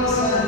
Amin.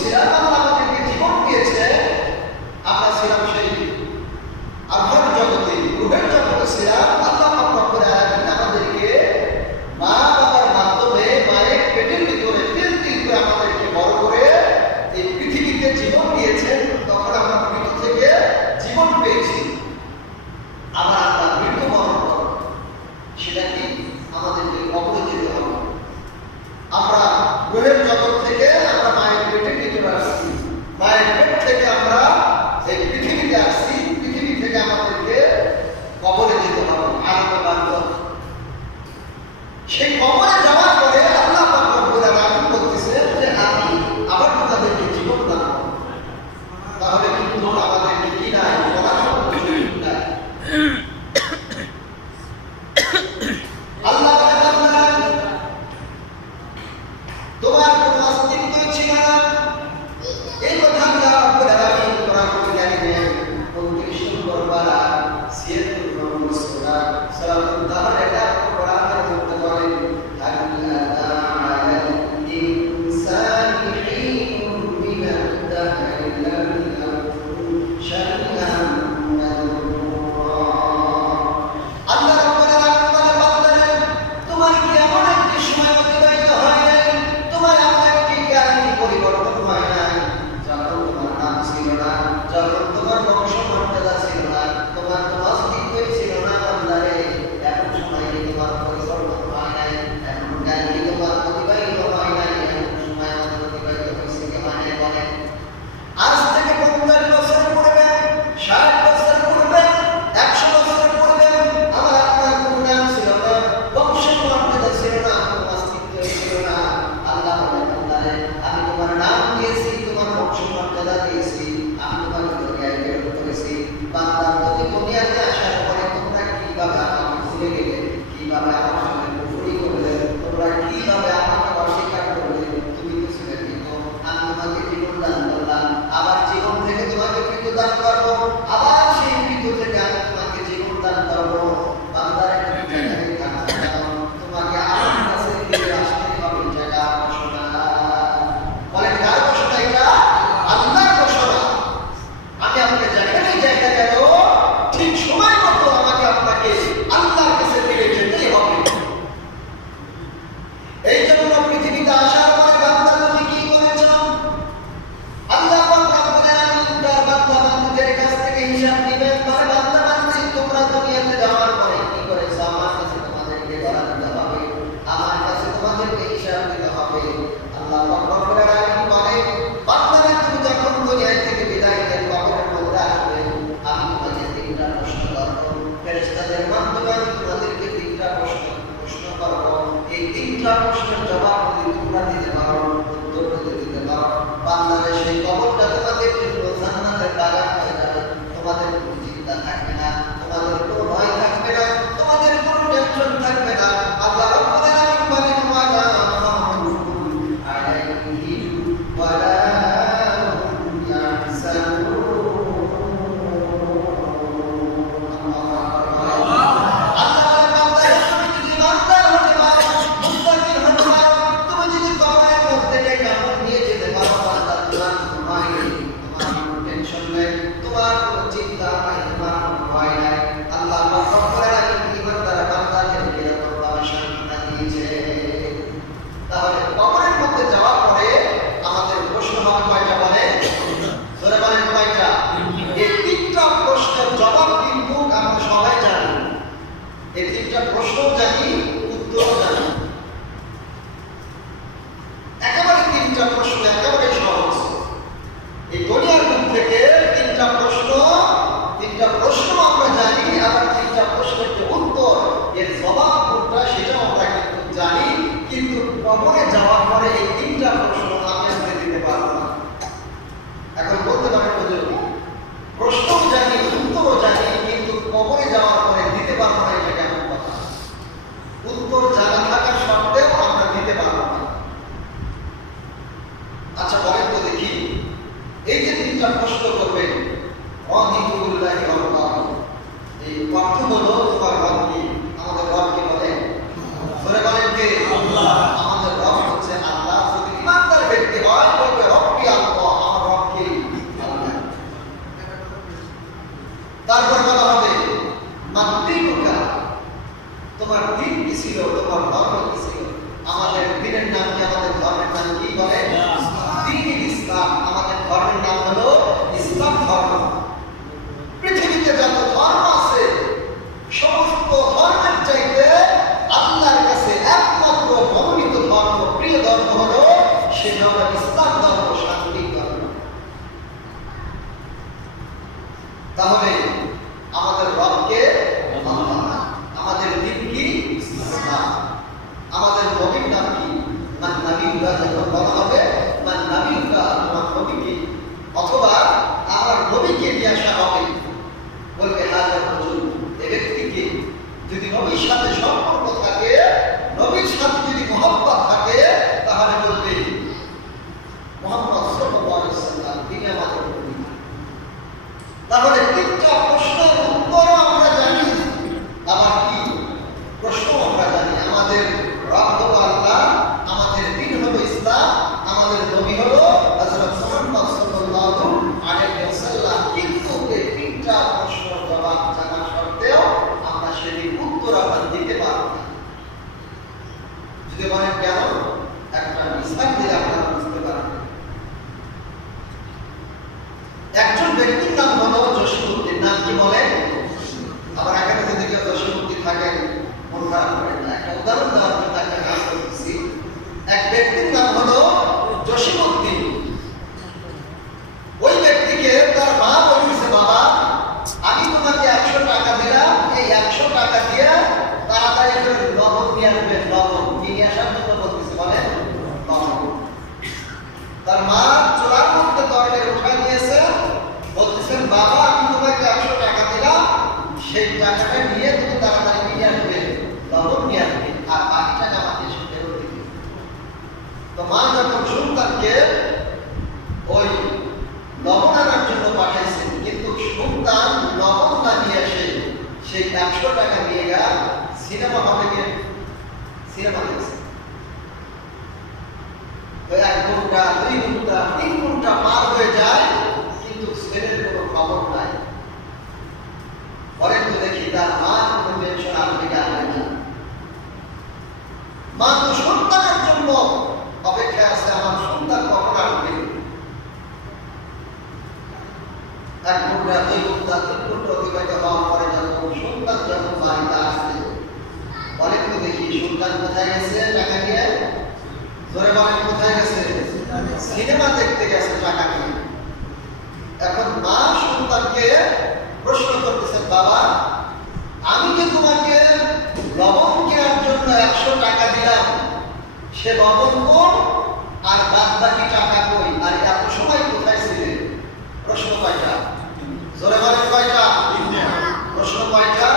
ছিলাম, আল্লাহ আমাদেরকে জীবন দিয়েছে, আমরা ছিলাম সেই আল্লাহর জগতে, রূহের জগতে ছিলাম। আল্লাহ পাক রব্বুল আলামিন আমাদেরকে মা বাবার মাধ্যমে মায়ের পেটের ভিতরে তিল তিল করে আমাদেরকে বড় করে এই পৃথিবীতে জীবন দিয়েছেন। তখন আমরা মৃত্যু থেকে জীবন পেয়েছি। আবার আমরা মৃত্যুবরণ করব, সেটা কি আমাদেরকে কবরে যেতে হবে। আমরা রূহের জগৎ থেকে আমরা মায়ের পেটের ভিতরে আসছি, মায়ের পেট থেকে আমরা এই পৃথিবীতে আসছি, পৃথিবী থেকে আমাদেরকে কবরে যেতে হবে। সেই কবরে যাওয়ার পরে আল্লাহ পাক রব্বুল আলামিন বলতেছেন যে আমি আবার তোমাদেরকে জীবন দান করব। তাহলে কিন্তু আমাদেরকে কি নাই, নাই। আল্লাহ তোমার কোনো অস্তিত্ব ছিল না, এই কথা আল্লাহ রাব্বুল আলামিন কোরআন কারীমে 29 নম্বর পারা 76 নম্বর সূরা সূরাতুল তাহর এটা কোরআনের মধ্যে বলেন, আল্লাহ তাআলা ইনসানি হিনুন মিনাদ দাহরি লাম ইয়াকুন শাইআন মাযকুরা। আল্লাহ রাব্বুল আলামিন বলে, বান্দারে তোমার কি এমন একটি সময় অতিবাহিত হয় নাই, তোমার এমন একটি জ্ঞানী পরিবর্তন হয় নাই, যখন তোমার নাম ছিল না, যখন তোমার বংশ মর্যাদা ছিল না, তোমার কোনো অস্তিত্বই ছিল না। বান্দারে এমন সময় কি তোমার পরিবর্তন হয় নাই, এমন জ্ঞান কি তোমার অতিবাহিত হয় নাই, এমন সময় আমাদের অতিবাহিত হয়েছে কি হয় নাই বলেন। আজ থেকে 50 বছর পূর্বে, 60 বছর পূর্বে, 100 বছর পূর্বে আমার আপনার কোনো নাম ছিল না, বংশ মর্যাদা ছিল না, কোনো অস্তিত্ব ছিল না। আল্লাহ বলেন, বান্দারে আমি তোমার নাম দিয়েছি, তোমার বংশ মর্যাদা দিয়েছি, আমি তোমাকে দুনিয়ায় প্রেরণ করেছি। বান্দা তুমি দুনিয়াতে আসার পরে তোমরা কিভাবে আমাকে ভুলে গেলে, কিভাবে আমার সঙ্গে কুফরি করলে, তোমরা কিভাবে আমাকে অস্বীকার করলে, তুমি তো ছিলে কিন্তু আমি তোমাকে জীবন দান করলাম, আবার জীবন থেকে তোমাকে মৃত্যু দান করবো, আবার সেই মৃত্যু থেকে আমি তোমাকে জীবন দান করবো। বান্দারে তুমি জায়গায় থাকতে দাও, তোমাকে আমার কাছে ফিরে আসতে হবে। জায়গা ঘোষণা বলেন, কার ঘোষণা এটা? আল্লাহর ঘোষণা। আমি আপনাকে যেখানেই জায়গা গেল ঠিক সময় মতো আমাকে আপনাকে আল্লাহর কাছে ফিরে যেতেই হবে। এই জন্য পৃথিবীতে আসার পরে বান্দা তুমি কি করেছ? আল্লাহ পাক রব্বুল আলামিন তার বান্দা বান্দীদের কাছ থেকে হিসাব নেবেন। মানে বান্দা বান্দী তোমরা দুনিয়াতে যাওয়ার পরে কি করেছো আমার কাছে তোমাদেরকে ধরা দিতে হবে, আমার কাছে তোমাদেরকে হিসাব দিতে হবে। আল্লাহ পাক রব্বুল আলামিন বলে, বান্দারা তুমি যখন দুনিয়া থেকে বিদায় নিয়ে কবরের মধ্যে আসবে, আমি তোমাকে 3টা প্রশ্ন করব। ফেরেশতাদের মাধ্যমে আমি তোমাদেরকে 3টা প্রশ্ন করব। এই 3টা প্রশ্নের জবাব যদি তোমরা দিতে পারো, উত্তর যদি দিতে পারো, বান্দাদের সেই কবরটা তোমাদের জন্য জান্নাতের বাগান হয়ে যাবে। তোমাদের কোনো চিন্তা থাকবে না, তোমাদের কোনো ভয় থাকবে না, তোমাদের কোনো টেনশন থাকবে না। আল্লাহ রাব্বুল আলামিন বলেন, ওয়ালা খাউফুন আলাইহিম ওয়ালা হুম ইয়াহজানুন। তাহলে কবরের মধ্যে যাওয়ার পরে আমাদের প্রশ্ন হবে কয়টা বলেন? ধরে বলেন কয়টা? এই 3টা প্রশ্নের জবাব কিন্তু আমরা সবাই জানি। এই 3টা প্রশ্ন জানি, উত্তর জানি। একেবারে 3টা প্রশ্ন একেবারে সহজ। এই দুনিয়ার মুখ থেকে 3টা প্রশ্ন আমরা জানি, আবার 3টা প্রশ্নের যে উত্তর, এর জবাব কোনটা সেটাও আমরা কিন্তু জানি। কিন্তু কবরে যাওয়ার পরে এই 3টা প্রশ্ন আমি আজকে দিতে পারবো না। এখন বলতে পারেন হুজুর, প্রশ্নও জানি, উত্তরও জানি, কিন্তু কবরে যাওয়ার পরে দিতে পারবো না, এটা কেমন কথা? উত্তর জানা থাকা সত্ত্বেও আমরা দিতে পারবো না। আচ্ছা বলেন তো দেখি, এই যে 3টা প্রশ্ন করবেন, অনিকুল্লাহি রব্বাহ, এই অর্থ হলো তোমার রব কি? আমাদের রব কি বলেন? ধরে বলেন কে? আল্লাহ। আমাদের রব হচ্ছে আল্লাহ। যদি ইমানদার ব্যক্তি হয় বলবে রব্বি আল্লাহ। ইসলাম ধর্ম শান্তির ধর্ম। তাহলে আমাদের রবকে আমাদের দিন কি ইসলাম, আমাদের নবীর নাম কি মান নবীউল্লাহ, যখন বলা হবে মান নবীউল্লাহ তোমার নবী কি, অথবা আমার নবীকে নিয়ে আসা হবে, বলবে হাজার হুজুর এই ব্যক্তিকে যদি নবীর সাথে সম্পর্ক থাকে, নবীর সাথে যদি মহব্বত থাকে, তাহলে বলবে মুহাম্মদ সাল্লাল্লাহু আলাইহি ওয়াসাল্লাম তিনি আমাদের নবী। তাহলে তিনটা প্রশ্নের উত্তর আমরা জানি, আবার কি প্রশ্ন আমরা জানি। আমাদের রব হলো আল্লাহ, আমাদের দ্বীন হলো ইসলাম, আমাদের নবী হলো হযরত মুহাম্মদ সাল্লাল্লাহু আলাইহি ওয়াসাল্লাম। কিন্তু এই তিনটা প্রশ্নের জবাব জানা সত্ত্বেও আমরা সেটির উত্তর আমরা দিতে পারব না। যদি বলেন কেন, একটা মিসাল দিয়ে আপনারা বুঝতে পারবেন। একজন ব্যক্তির নাম হলো জসীমউদ্দিন। নাম কি বলেন? আবার এখানে যদি কেউ জসীমউদ্দিন থাকেন মন খারাপ করেন না, একটা উদাহরণ দেওয়ার জন্য একটা কাজ করতেছি। এক ব্যক্তির নাম হলো জসীমউদ্দিন। ওই ব্যক্তিকে তার মা বলতেছে, বাবা আমি তোমাকে 100 টাকা দিলাম, এই 100 টাকা দিয়ে তাড়াতাড়ি করে লবণ নিয়ে আসবেন। লবণ নিয়ে আসার জন্য বলতেছে, বলেন লবণ। তার মা চোরার মধ্যে তরকারি উঠাই নিয়েছে, বলতেছেন বাবা আমি তোমাকে 100 টাকা দিলাম, সেই টাকাটা নিয়ে তুমি তাড়াতাড়ি নিয়ে আসবে, লবণ নিয়ে আসবে, আর বাকি টাকা আমাকে এসে ফেরত দিবে। তো মা যখন সন্তানকে ওই লবণ আনার জন্য পাঠাইছেন, কিন্তু সন্তান লবণ না নিয়ে এসে সেই 100 টাকা নিয়ে গিয়ে সিনেমা হলে গিয়ে সিনেমা দেখছে। তো 1 ঘন্টা 2 ঘন্টা 3 ঘন্টা পার হয়ে যায়, কিন্তু ছেলের কোনো খবর নাই। পরে তো দেখি তার মা কোনো টেনশন আসবে কি আসবে না। মা তো সন্তানের জন্য অপেক্ষায় আছে, আমার সন্তান কখন আসবে। 1 ঘন্টা 2 ঘন্টা 3 ঘন্টা অতিবাহিত হওয়ার পরে যখন সন্তান যখন বাড়িতে আসছে, বলে তো দেখি সন্তান কোথায় গেছে টাকা নিয়ে, ধরে বলেন কোথায় গেছে, সিনেমা দেখতে গেছে টাকা নিয়ে। এখন মা সন্তানকে প্রশ্ন করতেছেন, বাবা আমি যে তোমাকে লবণ কেনার জন্য 100 টাকা দিলাম, সে লবণ কোন আর বাদ বাকি টাকা কই, আর এত সময় কোথায় ছিলে? প্রশ্ন কয়টা? জোরে বলেন কয়টা? প্রশ্ন কয়টা?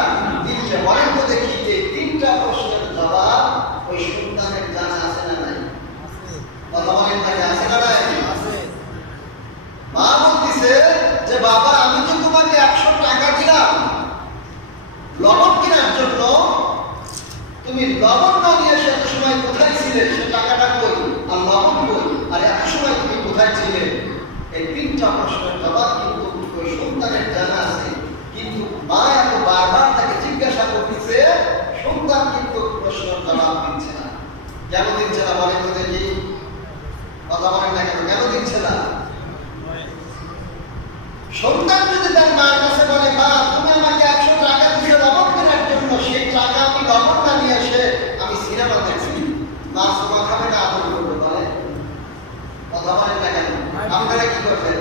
3টে। বলেন তো দেখি এই 3টা প্রশ্নের জবাব ওই সন্তানের জানা আছে না নাই? কথা বলেন না, আছে না নাই? মা বলতেছে যে বাবা আমি যে তোমাকে 100 টাকা দিলাম লবণ কেনার জন্য, তুমি লবণ না নিয়ে এত সময় কোথায় ছিলে, সে টাকাটা কই আর লবণ কই, আর এত সময় তুমি কোথায় ছিলে? এই 3টা প্রশ্নের জবাব কিন্তু ওই সন্তানের জানা আছে, কিন্তু মা এত বারবার তাকে জিজ্ঞাসা করতেছে, সন্তান কিন্তু প্রশ্নের জবাব দিচ্ছে না। কেন দিচ্ছে না বলেন তো দেখি? কথা বলেন না কেন, কেন দিচ্ছে না? সন্তান যদি তার মার কাছে বলে, মা তুমি আমাকে 100 টাকা দিয়েছো লবণ কেনার জন্য, সেই টাকা আমি লবণ না নিয়ে এসে আমি সিনেমা দেখছি, মা তোমার খাবে না আদর করবে, বলে কথা বলেন না কেন? আপনারা কি করবেন?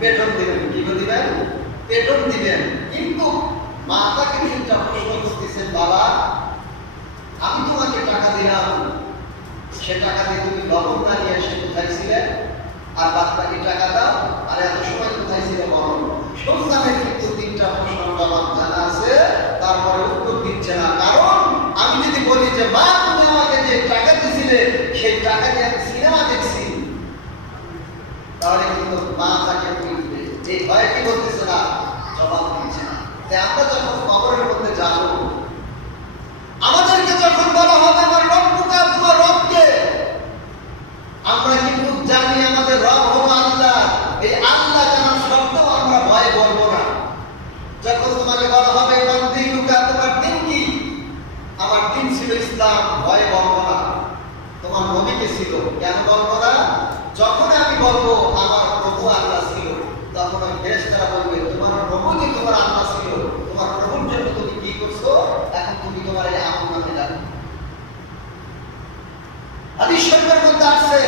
পেটন দিবেন। কি দিবেন? পেটন দিবেন। কিন্তু মা তাকে 3টা প্রশ্ন করতেছেন, বাবা আমি তোমাকে টাকা দিলাম, সে টাকা দিয়ে তুমি লবণ না নিয়ে এসে কোথায় ছিলে, আর বাদ বাকি টাকা দাও, আর এত সময় কোথায় ছিল বলো। সন্তানের কিন্তু 3টা প্রশ্নের জবাব জানা আছে, তারপরে উত্তর দিচ্ছে না। কারণ আমি যদি বলি যে মা তুমি আমাকে যে টাকা দিছিলে সেই টাকা দিয়ে আমি সিনেমা দেখছি, তাহলে কিন্তু মা তাকে বলবে, এই ভয়ে কি বলতেছে না, জবাব দিচ্ছে না। তাই আমরা যখন কবরের মধ্যে যাব, আমাদেরকে যখন বলা হবে আমার রব্বুকা, তোমার রবকে, আমরা কিন্তু জানি আমাদের রব হলো আল্লাহ। এই আল্লাহ জানার সত্ত্বেও আমরা ভয় করব না। যখন তোমাকে বলা হবে ইমান দিনুকা, তোমার দিন কি, আমার দিন ছিল ইসলাম, ভয় বলবো না। তোমার নবীকে ছিল, কেন বলবো না? যখন আমি বলবো আমার প্রভু আল্লাহ ছিল, তখন ওই ফেরেশতারা বলবে তোমার প্রভু যে তোমার আল্লাহ ছিল, তোমার প্রভুর জন্য তুমি কি করছো, এখন তুমি তোমার এই আমল নামে রাখো। হাদিস শরীফের মধ্যে আছে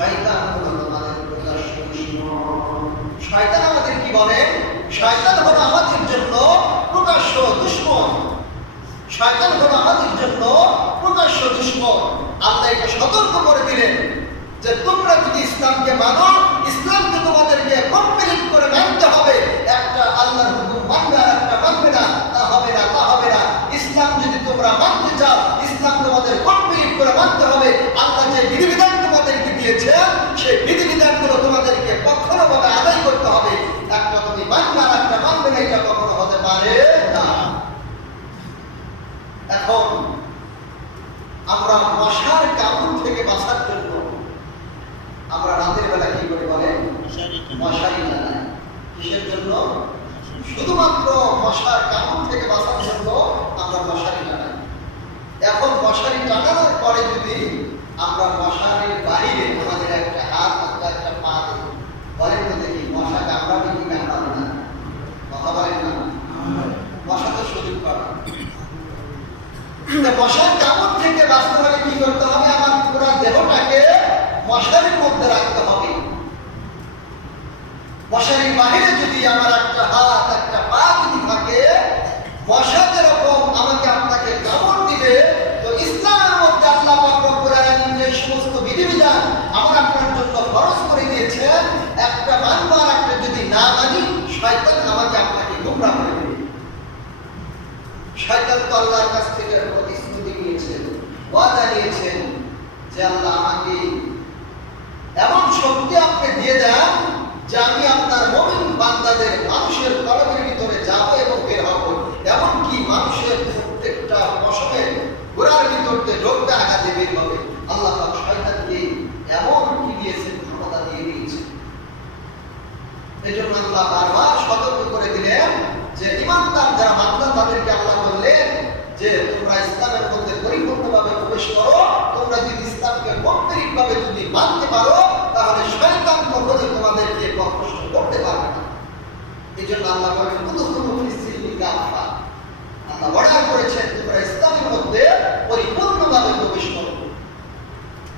শয়তান হলো তোমাদের প্রকাশ্য দুশমন। শয়তান আমাদের কি বলে? শয়তান হলো আমাদের জন্য প্রকাশ্য দুশমন। শয়তান হলো আমাদের জন্য প্রকাশ্য দুশমন। আল্লাহ এটা সতর্ক করে দিলেন যে তোমরা যদি ইসলামকে মানো, ইসলামকে তোমাদেরকে কমপ্লিট করে মানতে হবে। একটা আল্লাহর হুকুম মানবে আর একটা মানবে না, তা হবে না, তা হবে না। ইসলাম যদি তোমরা মানতে চাও, ইসলাম তোমাদের কমপ্লিট করে মানতে হবে। আল্লাহ যে বিধিবিধান তোমাদেরকে দিয়েছেন, সেই বিধিবিধানগুলো তোমাদেরকে কখনো ভাবে আদায় করতে হবে। একটা তুমি মানবে আর একটা মানবে না, এটা কখনো হতে পারে না। এখন আমরা মশার কামড় থেকে বাঁচার জন্য আমরা রাতের বেলা কি করে বলেন? মশারি টানাই। কিসের জন্য? শুধুমাত্র মশার কামড় থেকে বাঁচার জন্য আমরা মশারি টানাই। এখন মশারি টানানোর পরে যদি আমরা মশারির বাইরে আমাদের একটা হাত অথবা একটা পা দিই, বলেন তো দেখি মশা কামড়াবে কি কামড়াবে না? কথা বলেন না? মশা তো সুযোগ পাবে। মশার কামড় থেকে বাঁচতে হলে কি করতে হবে? আমার পুরো দেহটাকে মশারির মধ্যে রাখতে হবে। মশারির বাহিরে যদি আমার একটা হাত একটা পা যদি থাকে, মশা যেরকম আমাকে আপনাকে কামড় দিবে, তো ইসলামের মধ্যে আল্লাহ পাক রব্বুল আলামিন যে সমস্ত বিধিবিধান আমার আপনার জন্য ফরজ করে দিয়েছেন, একটা মানব আর একটা যদি না মানি, শয়তান আমাকে আপনাকে গোমরাহ করে দেবে। শয়তান তো আল্লাহর কাছ থেকে প্রতিশ্রুতি নিয়েছেন, ওয়াদা নিয়েছেন যে আল্লাহ আমাকে এমন শক্তি আপনি দিয়ে দেন যে আমি আপনার মুমিন বান্দাদের মানুষের কলমের ভিতরে যাব এবং বের হব। এমনকি মানুষের প্রত্যেকটা পশমের গোড়ার ভিতর দিয়ে ঢোকতে আঘাতে বের হবে। আল্লাহ পাক শয়তানকে এমন কি দিয়েছেন, ক্ষমতা দিয়ে দিয়েছেন। এই জন্য আল্লাহ বারবার সতর্ক করে দিলেন যে ইমানদার যারা বান্দা তাদেরকে আল্লাহ বললেন যে তোমরা ইসলামের মধ্যে পরিপূর্ণভাবে প্রবেশ করো। তোমরা যদি ইসলামকে কমপ্লিটভাবে যদি মানতে পারো, তাহলে শয়তান কখনোই তোমাদেরকে পথভ্রষ্ট করতে পারবে না। এই জন্য আল্লাহ বলেন উদখুলু ফিস-সিলমি কাফা। আল্লাহ অর্ডার করেছেন তোমরা ইসলামের মধ্যে পরিপূর্ণভাবে প্রবেশ করো।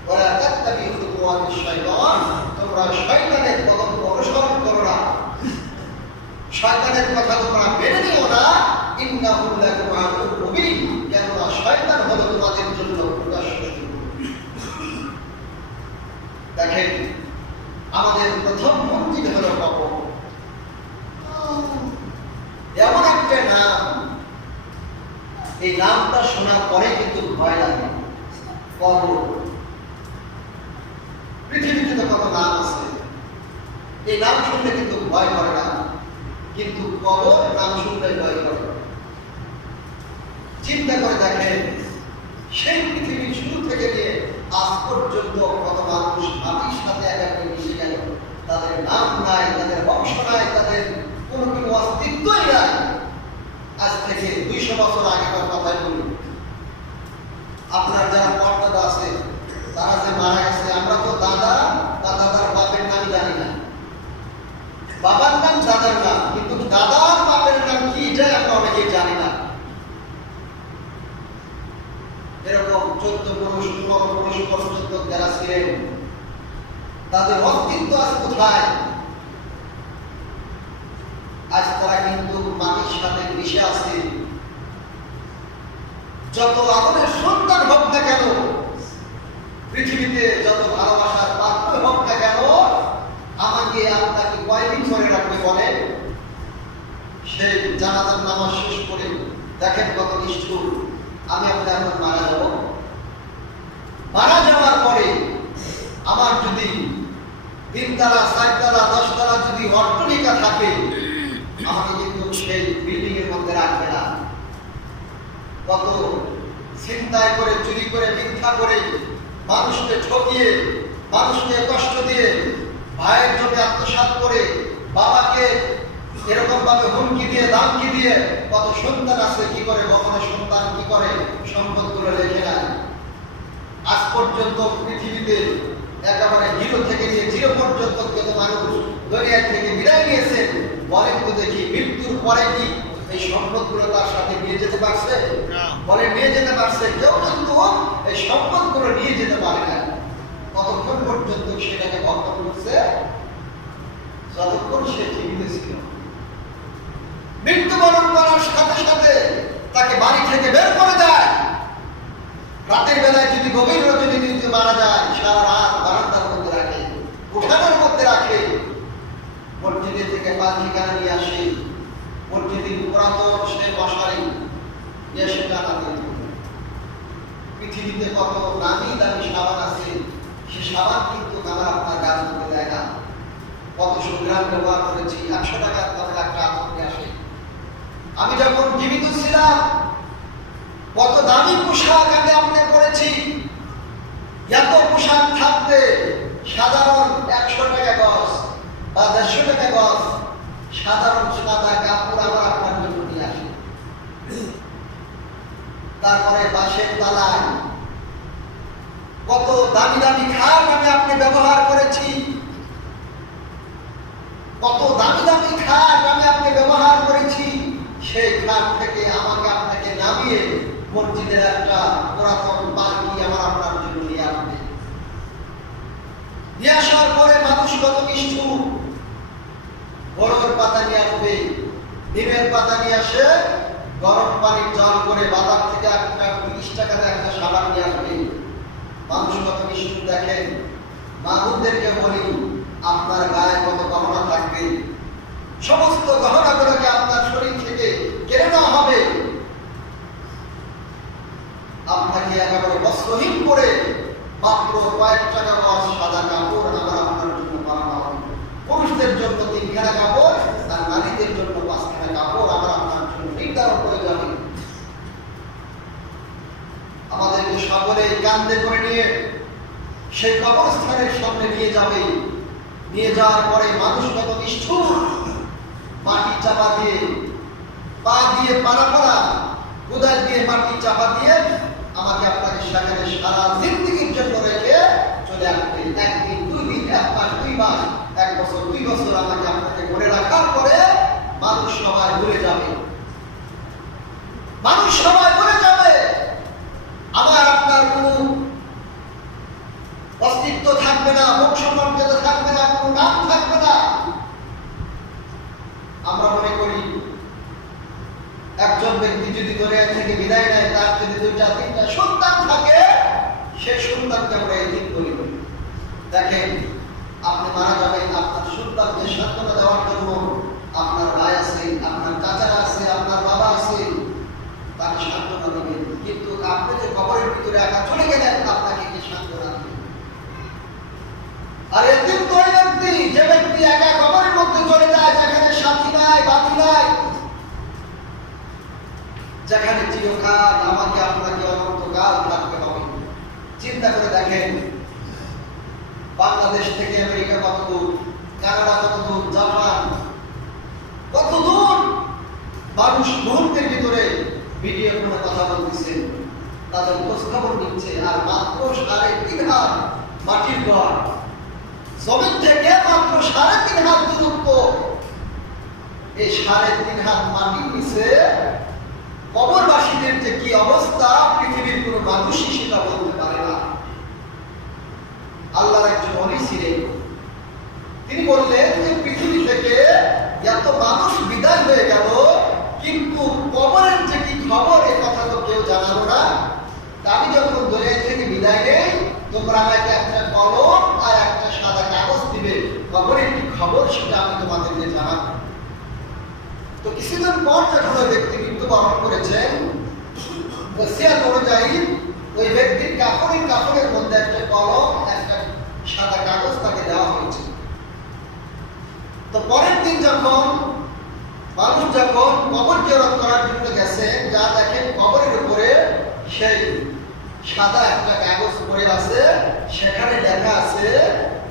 ওয়ালা তাত্তাবিউ খুতুওয়াতিশ শাইতান, তোমরা শয়তানের পদক্ষেপ অনুসরণ করো না, শয়তানের কথা তোমরা মেনে নিও না। ইন্নাহু লাকুম আদুউম মুবিন, কেননা শয়তান হলো তোমাদের জন্য প্রকাশ্য শত্রু। দেখেন আমাদের প্রথম মন্দির হলো কবর। এমন একটা নাম, এই নামটা শোনার পরে কিন্তু ভয় লাগে। কবর, পৃথিবীতে তো কত নাম আছে, এই নাম শুনলে কিন্তু ভয় করে না, কিন্তু কবর নাম শুনলে ভয় করে। চিন্তা করে দেখেন সেই পৃথিবীর শুরু থেকে নিয়ে আজ পর্যন্ত কত মানুষ মাটির সাথে একাকে মিশে গেল, তাদের নাম নাই, তাদের বংশ নাই, তাদের কোনো অস্তিত্বই নাই। আজ থেকে 200 বছর আগেকার কথাই বলি, আপনার যারা পর্দাদা আছে তারা যে মারা গেছে, আমরা তো দাদা বা দাদার বাপের নাম জানি না, বাবার নাম দাদার নাম, কিন্তু দাদার বাপের নাম কি এটাই আমরা অনেকেই জানি না। এরকম 14, 15, 16 পর্যন্ত যারা ছিলেন তাদের অস্তিত্ব আজ কোথায়? আজ তারা কিন্তু মাটির সাথে মিশে আছে। যত আদরের সন্তান হোক না কেন, পৃথিবীতে যত ভালোবাসার পাত্র হোক না কেন, আমাকে আপনাকে কয়দিন করে রাখবে বলেন? সেই জানাজার নামাজ শেষ করে দেখেন কত নিষ্ঠুর। আমি আপনার এখন মারা যাব, মারা যাওয়ার পরে আমার যদি 3 তলা 4 তলা 10 তলা যদি অট্টালিকা থাকে, আমাকে কিন্তু সেই বিল্ডিং এর মধ্যে রাখবে না। কত চিন্তায় করে, চুরি করে, মিথ্যা করে, মানুষকে ঠকিয়ে, মানুষকে কষ্ট দিয়ে, ভাইয়ের জন্য আত্মসাৎ করে, বাবাকে এরকম ভাবে হুমকি দিয়ে, দামকি দিয়ে, কত সন্তান আছে কি করে, কখনো সন্তান কি করে সম্পদগুলো রেখে নেয়। আজ পর্যন্ত পৃথিবীতে একেবারে হিরো থেকে নিয়ে জিরো পর্যন্ত কত মানুষ দুনিয়া থেকে বিদায় নিয়েছে। বলেন তো দেখি, মৃত্যুর পরে কি এই সম্পদগুলো তার সাথে নিয়ে যেতে পারছে? বলে নিয়ে যেতে পারছে? কেউ কিন্তু এই সম্পদগুলো নিয়ে যেতে পারে না। কতক্ষণ পর্যন্ত সে তাকে বাড়ি থেকে বের করে দেয়। রাতের বেলায় যদি গভীর রজনী যদি মারা যায়, সারা রাত বারান্দার মধ্যে রাখে, উঠানের মধ্যে রাখে, মসজিদে থেকে পাখিখানা নিয়ে আসে, মসজিদের পুরাতন সে মশারি নিয়ে এসে টানা দিয়ে দিবে। পৃথিবীতে কত নামি দামি সাবান আছে, সে সাবান কিন্তু আমার আপনার গাছ করতে দেয় না। কত সংগ্রাম ব্যবহার করেছি, 100 টাকার দামের একটা আতর নিয়ে আসে। আমি যখন জীবিত ছিলাম কত দামি পোশাক আমি আপনি পরেছি। এত পোশাক থাকতে সাধারণ 100 টাকা গজ বা 150 টাকা গজ সাধারণ সাদা কাপড় আমার আপনার জন্য নিয়ে আসে। তারপরে বাঁশের তালায় কত দামি দামি খাট আমি আপনি ব্যবহার করেছি, কত দামি দামি খাট আমি আপনি ব্যবহার করেছি। সেই খাট থেকে আমাকে আপনাকে নামিয়ে মসজিদের একটা পুরাতন বালতি আমার আপনার জন্য নিয়ে আসবে। নিয়ে আসার পরে মানুষ কত নিষ্ঠুর, বড়ের পাতা নিয়ে আসবে, নিমের পাতা নিয়ে আসে, গরম পানির জল করে বাজার থেকে একটা 30 টাকার একটা সাবান নিয়ে আসবে। মানুষ কত নিষ্ঠুর দেখেন। মাহুদেরকে বলি আপনার গায়ে কত গহনা থাকবে, সমস্ত গহনাগুলোকে আপনার শরীর থেকে কেড়ে নেওয়া হবে। আপনাকে একেবারে বস্ত্রহীন করে মাত্র কয়েক টাকা গজ সাদা কাপড় আমার আপনার জন্য বানানো হবে। পুরুষদের জন্য 3 খানা কাপড় আর নারীদের জন্য 5 খানা কাপড় আমার আপনার জন্য নির্ধারণ করে যাবে। আমাদেরকে সকলে কাঁধে করে নিয়ে সেই কবরস্থানের সামনে নিয়ে যাবে। নিয়ে যাওয়ার পরে মানুষ কত নিষ্ঠুর, মাটি চাপা দিয়ে, পা দিয়ে পাড়া পাড়া, কোদাল দিয়ে মাটি চাপা দিয়ে আমাকে আপনাকে সেখানে সারা জিন্দেগির জন্য রেখে চলে আসবে। 1 দিন 2 দিন 1 মাস 2 মাস 1 বছর 2 বছর আমাকে আপনাকে মনে রাখার পরে মানুষ সবাই ভুলে যাবে। মানুষ সবাই ভুলে যাবে। আমার আপনার কোনো অস্তিত্ব থাকবে না, মুখ সম্পর্কিত থাকবে না, কোনো নাম থাকবে না। আমরা মনে করি একজন ব্যক্তি যদি দুনিয়া থেকে বিদায় নেয়, তার যদি 2-3টা সন্তান থাকে, সেই সন্তানকে আমরা এতিম বলি। দেখেন, আপনি মারা যাবেন, আপনার সন্তানকে সান্ত্বনা দেওয়ার জন্য আপনার ভাই আছে, আপনার চাচারা আছে, আপনার বাবা আছে, তাকে সান্ত্বনা দেবেন। কিন্তু আপনি যে কবরের ভিতরে একা চলে গেলেন, আপনাকে কি সান্ত্বনা দেবেন? আর এতিম তো ওই ব্যক্তি, যে ব্যক্তি একা কবরের মধ্যে চলে যায়, যেখানে সাথী নাই, বাতি নাই, যেখানে চিরকাল আমাকে আপনাকে অনন্তকাল থাকতে হবে। চিন্তা করে দেখেন, বাংলাদেশ থেকে আমেরিকা কত দূর, কানাডা কত দূর, জাপান কত দূর। মানুষ মুহূর্তের ভিতরে ভিডিও ফোনে কথা বলতেছে, তাদের খোঁজখবর নিচ্ছে। আর মাত্র 3.5 হাত মাটির ঘর, জমিন থেকে মাত্র 3.5 হাত দূরত্ব। এই 3.5 হাত মাটির নিচে কবরবাসীদের যে কি অবস্থা, পৃথিবীর কোনো মানুষই সেটা বলতে পারে না। আল্লাহর একজন ওলি ছিলেন, তিনি বললেন যে পৃথিবী থেকে এত মানুষ বিদায় হয়ে গেল, কিন্তু কবরের যে কি খবর এ কথা তো কেউ জানালো না। আমি যখন দুনিয়া থেকে বিদায় নেই, তোমরা আমাকে একটা কলম আর একটা সাদা কাগজ দিবে, কবরের কি খবর সেটা আমি তোমাদেরকে জানাবো। তো কিছুদিন পর যখন ওই ব্যক্তি মৃত্যুবরণ করেছেন, ওসিয়ত অনুযায়ী ওই ব্যক্তির কাপড়ের মধ্যে একটা কলম, একটা সাদা কাগজ তাকে দেওয়া হয়েছে। তো পরের দিন যখন মানুষ যখন কবর জিয়ারত করার জন্য গেছে, যা দেখেন কবরের উপরে সেই সাদা একটা কাগজ পড়ে আছে, সেখানে লেখা আছে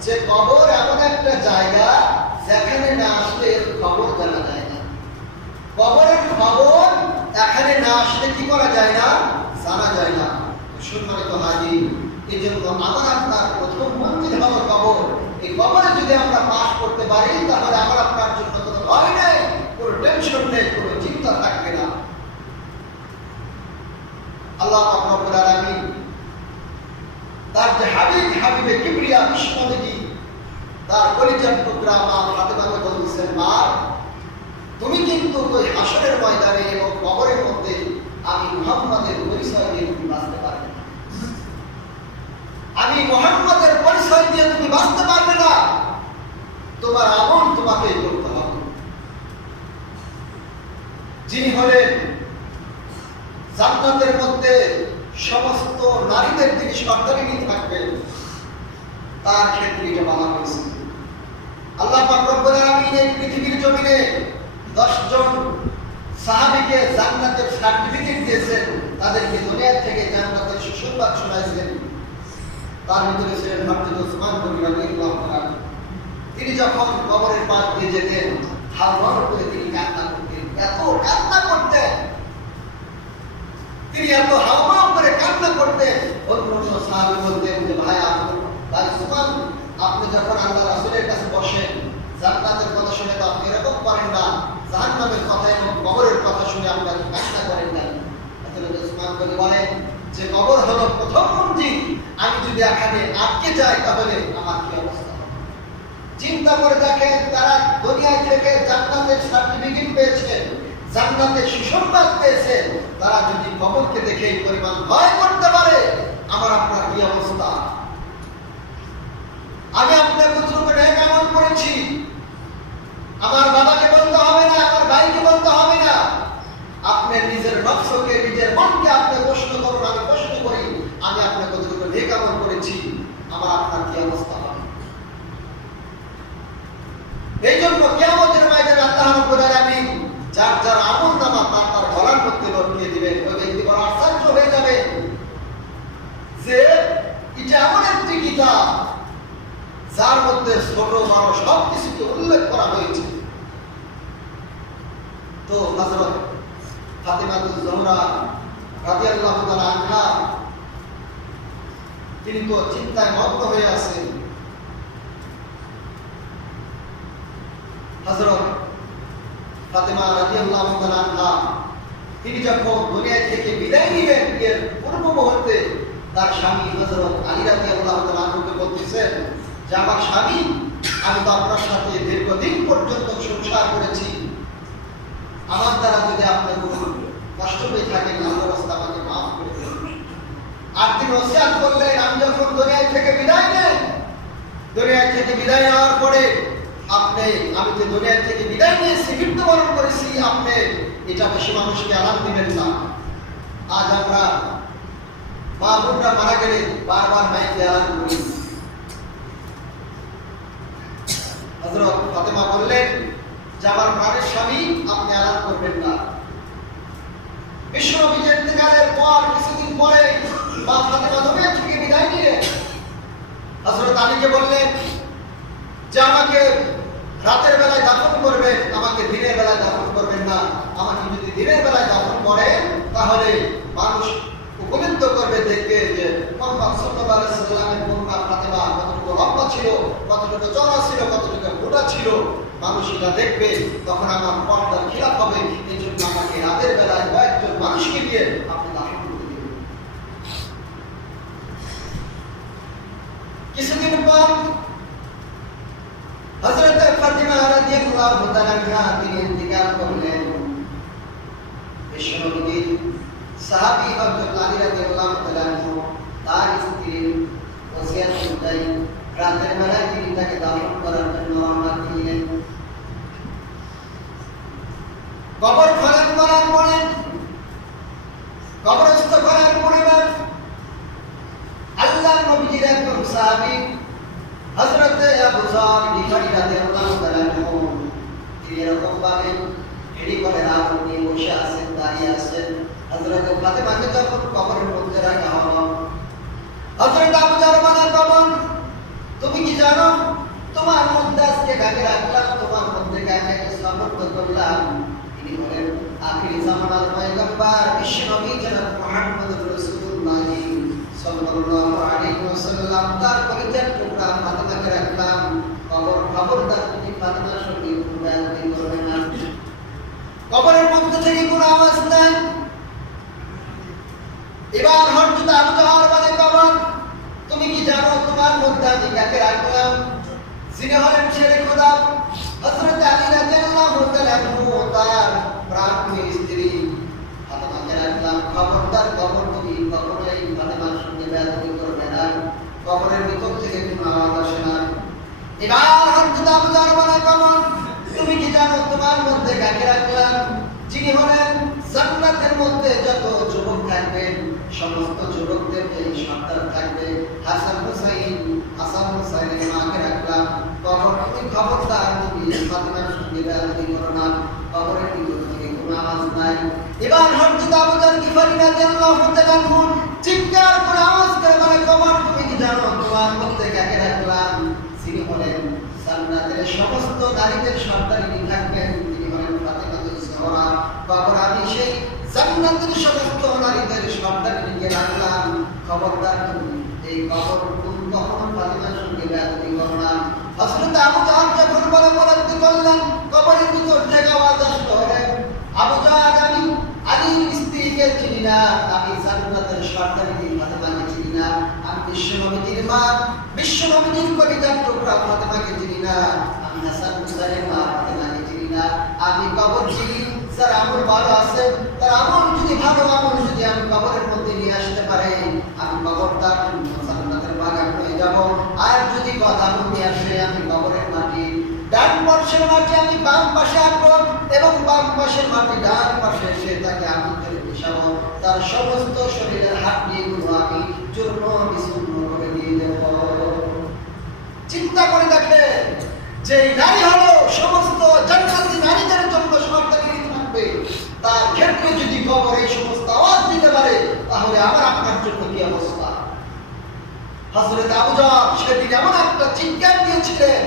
যে কবর এমন একটা জায়গা যেখানে না আসলে এর খবর জানা যায় না। কবরের খবর এখানে না আসলে কি করা যায় না, জানা যায় না। সম্মানিত হাজির, এই জন্য আমার আপনার প্রথম মঞ্জিল হলো কবর। এই কবরে যদি আমরা পাস করতে পারি, তাহলে আমার আপনার জন্য কোনো ভয় নেই, কোনো টেনশন নেই, কোনো চিন্তা থাকবে না। আল্লাহ রাব্বুল আলামিন তার যে হাবিবে কিবরিয়া বিশ্বনবী, তার কলিজার টুকরা মা ফাতেমাকে বলতেছেন, মা তুমি কিন্তু ওই হাসরের ময়দানে এবং কবরের মধ্যে আমি মুহাম্মাদের পরিচয় দিয়ে তুমি বাঁচতে পারবে না। আমি মুহাম্মাদের পরিচয় দিয়ে তুমি বাঁচতে পারবে না। তোমার আমল তোমাকে করতে হবে। যিনি হলেন জান্নাতের মধ্যে সমস্ত নারীদের তিনি সর্দারিনী থাকবেন, তার ক্ষেত্রে এটা বলা হয়েছে। আল্লাহ পাক রব্বুল আলামিন এই পৃথিবীর জমিনে 10 জন সাহাবীকে জান্নাতের সার্টিফিকেট দিয়েছেন, তাদেরকে দুনিয়া থেকে জান্নাতের সুসংবাদ শোনাইছেন। তার ভিতরে ছিলেন হযরত ওসমান গনি রাদিয়াল্লাহু তাআলা। তিনি যখন কবরের পাশ দিয়ে যেতেন, হাওয়ার করে তিনি কান্না করতেন, এত কান্না করতেন, তিনি এত হাওয়া করে কান্না করতেন। অন্য সাহাবী বলতেন যে ভাই ওসমান, আপনি যখন আল্লাহ রাসূলের কাছে বসেন, জান্নাতের কথা শুনে তো আপনি এরকম করেন না, জাহান্নামের কথা এবং কবরের কথা শুনে আপনি কান্না করেন না। হযরত ওসমান গনি বলেন যে কবর হলো প্রথম মঞ্জিল, আমি যদি এখানে আটকে যাই তাহলে আমার কি অবস্থা হবে। চিন্তা করে দেখেন, তারা দুনিয়া থেকে জান্নাতের সার্টিফিকেট পেয়েছেন, জান্নাতের সুসংবাদ পেয়েছেন, তারা যদি কবরকে দেখে এই পরিমাণ ভয় করতে পারে, আমার আপনার কি অবস্থা। আমি আপনার কতটুকু নেক আমল করেছি, আমার বাবাকে বলতে হবে না, আমার ভাইকে বলতে হবে না, আপনার নিজের নফসকে, নিজের মনকে আপনি প্রশ্ন করুন, আমি প্রশ্ন করি, আমি আপনার কতটুকু নেক আমল করেছি, আমার আপনার কি অবস্থা হবে। এই জন্য কিয়ামতের ময়দানে আল্লাহ রাব্বুল আলামিন যার যার আমলনামা তার তার গলার মধ্যে লটকিয়ে দিবেন। ওই ব্যক্তি বড় আশ্চর্য হয়ে যাবে যে এটা এমন একটি কিতাব যার মধ্যে ছোট বড় সব কিছুকে উল্লেখ করা হয়েছে। তো হযরত ফাতিমাতুজ জোহরা রাদিয়াল্লাহু তাআলা আনহা তিনি তো চিন্তায় মগ্ন হয়ে আছেন। হযরত ফাতিমা রাদিয়াল্লাহু তাআলা আনহা তিনি যখন দুনিয়া থেকে বিদায় নিলেন, এর পূর্ব মুহূর্তে তার স্বামী হযরত আলী রাদিয়াল্লাহু তাআলা আনহুকে বলতেছেন যে আমার স্বামী, আমি তো আপনার সাথে দীর্ঘদিন পর্যন্ত সংসার করেছি, আমার দ্বারা যদি আপনার কোনো কষ্ট হয়ে থাকে আল্লাহর রাস্তা আমাকে মাফ করে দিন। আর তিনি ওসিয়াত করলেন, আমি যখন দুনিয়া থেকে বিদায় নেই, দুনিয়া থেকে বিদায় নেওয়ার পরে আমি যে দুনিয়া থেকে বিদায় নিয়েছি, মৃত্যুবরণ করেছি, আপনি এটা বেশি মানুষকে আরাম দিবেন না। আজ আমরা মা বোনরা মারা গেলে বারবার মাইকে আরাম করি। হযরত ফাতেমা বললেন যে আমার প্রাণের স্বামী, আপনি আরাম করবেন না। বিশ্বনবীর ইন্তেকালের পর কিছুদিন পরে মা ফাতেমা দুনিয়া থেকে বিদায় নিলেন। হযরত আলীকে বললেন যে আমাকে রাতের বেলায় দাফন করবেন, আমাকে দিনের বেলায় দাফন করবেন না। আমাকে যদি দিনের বেলায় দাফন করেন তাহলে মানুষ উপলব্ধ করবে, দেখবে যে মুহাম্মদ সাল্লাল্লাহু আলাইহি ওয়াসাল্লামের কন্যা ফাতেমা কতটুকু লম্বা ছিল, কতটুকু চওড়া ছিল, কতটুকু মোটা ছিল, মানুষ এটা দেখবে, তখন আমার পর্দার খিলাফ হবে। এই জন্য আমাকে রাতের বেলায় কয়েকজন মানুষকে দিয়ে আপনি দাফন করে দিবেন। কিছুদিন পর হযরত ফাতিমা রাদিয়াল্লাহু তাআলা আনহা তিনি ইন্তেকাল করলেন। বিশ্বনবীর সাহাবী হযরত আলী রাদিয়াল্লাহু তাআলা আনহু তার স্ত্রীর ওসিয়ত অনুযায়ী রাতের বেলায় তিনি তাকে দাফন করার জন্য রওনা দিলেন। কবর খনন করার পরে, কবরস্থ করার পরিবার আল্লাহর নবীর একজন সাহাবী হযরত আবু যর গিফারী রাদিয়াল্লাহু তাআলা আনহু তিনি এরকম ভাবে হেডি করে রাত নিয়ে বসে আছেন, দাঁড়িয়ে আছেন। হযরত ফাতেমাকে যখন কবরের মধ্যে রাখা হলো, হযরত আবু যর বলেন, কবর তুমি কি জানো তোমার মধ্যে আজকে কাকে রাখলাম, তোমার মধ্যে কাকে সমর্থ করলাম? তিনি বলেন আখির জামানার পয়গম্বর বিশ্বনবী জনাব মুহাম্মদুর রাসূলুল্লাহ সাল্লাল্লাহু আলাইহি ওয়াসাল্লাম তার পরিচয় টুকরা ফাতেমাকে রাখলাম। খবরদার তুমি ফাতেমার সঙ্গে বেয়াদবি করবে না। কবরের মধ্যে থেকে কোনো আওয়াজ নাই। এবার হযরত আবু যর বলে, কবর তুমি কি জানো তোমার মধ্যে আমি কাকে রাখলাম? যিনি হলেন শেরে খোদা হযরত আলী রাদিয়াল্লাহু তাআলা আনহু তার প্রাণপ্রিয় স্ত্রী ফাতেমাকে রাখলাম। কবরের ভিতর থেকে কোনো আওয়াজ আসে না। এবার হযরত আবু যর বলে, কবর তুমি কি জানো তোমার মধ্যে কাকে রাখলাম? যিনি হলেন জান্নাতের মধ্যে যত যুবক থাকবে সমস্ত যুবকদের এই সন্তান থাকবে। হাসান হুসাইনের মাকে রাখলাম। কবর তুমি খবরদার তুমি ফাতিমার সঙ্গে বেয়াদবি করো না, কবরের ভিতর থেকে কোনো আওয়াজ নাই। এবার হযরত আবু যর গিফারী রাদিয়াল্লাহু তাআলা আনহু চিৎকার করে আওয়াজ করে বলে, কবর তুমি কি জানো তোমার মধ্যে কাকে রাখলাম? যিনি হলেন জান্নাতের সমস্ত নারীদের সন্তানিনী থাকবেন, তিনি হলেন ফাতিমাতুজ জোহরা। কবর আমি সেই জান্নাতের সমস্ত নারীদের সন্তানিনীকে রাখলাম। খবরদার তুমি এই কবর কখনো ফাতিমার সঙ্গে বেয়াদবি করো না। হযরত আবু যর যখন বলতে করলেন, কবরের ভিতর থেকে আওয়াজ আসলো, আবু যর আমি আলীর স্ত্রীকে চিনি না, আমি জান্নাতের সন্তানিনী ফাতিমাকে চিনি না, আমি বিশ্বনবীর মা বিশ্বনবীর কলিজার টুকরা ফাতিমাকে চিনি না, আমি হাসান হুসাইনের মা ফাতিমাকে চিনি না। আমি কবর চিনি যার আমল ভালো আছে, তার আমল যদি ভালো আমল যদি আমি কবরের মধ্যে নিয়ে আসতে পারি, আমি কবরটার জান্নাতের বাগান হয়ে যাব। আর যদি কথা নিয়ে আসে, আমি কবরের মাটি ডান পাশের মাটি আমি বাম পাশে আনবো এবং বাম পাশের মাটি ডান পাশে এসে তাকে আমি করে মিশাবো, তার সমস্ত শরীরের হাড়গুলো আমি চূর্ণ বিচূর্ণ করে দিয়ে দেব। চিন্তা করে দেখে যে নারী হলো সমস্ত জান্নাতি নারীদের জন্য সন্তানিনী থাকবে, তার ক্ষেত্রে যদি কবর এই সমস্ত আওয়াজ দিতে পারে, তাহলে আমার আপনার জন্য কি অবস্থা? হযরত আবু যর সেদিন এমন একটা চিৎকার দিয়েছিলেন,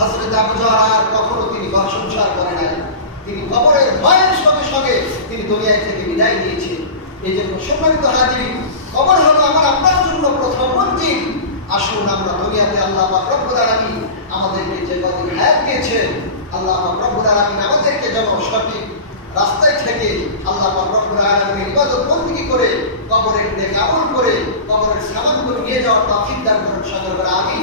হযরত আবু যর আর কখনো তিনি ঘর সংসার করে নাই। তিনি কবরের ভয়ের সঙ্গে সঙ্গে তিনি দুনিয়া থেকে বিদায় নিয়েছেন। এই জন্য সম্মানিত হাজির, কবর হলো আমার আপনার জন্য প্রথম মঞ্জিল। আসুন আমরা দুনিয়াতে আল্লাহ পাক রব্বুল আলামিন আমাদেরকে যে কদিন হায়াত দিয়েছেন, আল্লাহ পাক রব্বুল আলামিন আমাদেরকে যেন সঠিক রাস্তায় থেকে আল্লাহ পাক রব্বুল আলামিনের ইবাদত বندگی করে কবরের নেক আমল করে কবরের সামানগুলো নিয়ে যাওয়ার তৌফিক দান করুন। সকলে আমিন।